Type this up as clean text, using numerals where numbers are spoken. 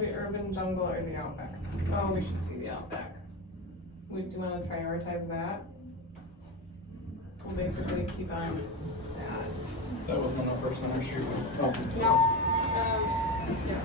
maybe urban, jungle, or the outback? Oh, we should see the outback. Do you wanna prioritize that? We'll basically keep on that. That was on the first Center Street. Oh. No, yeah.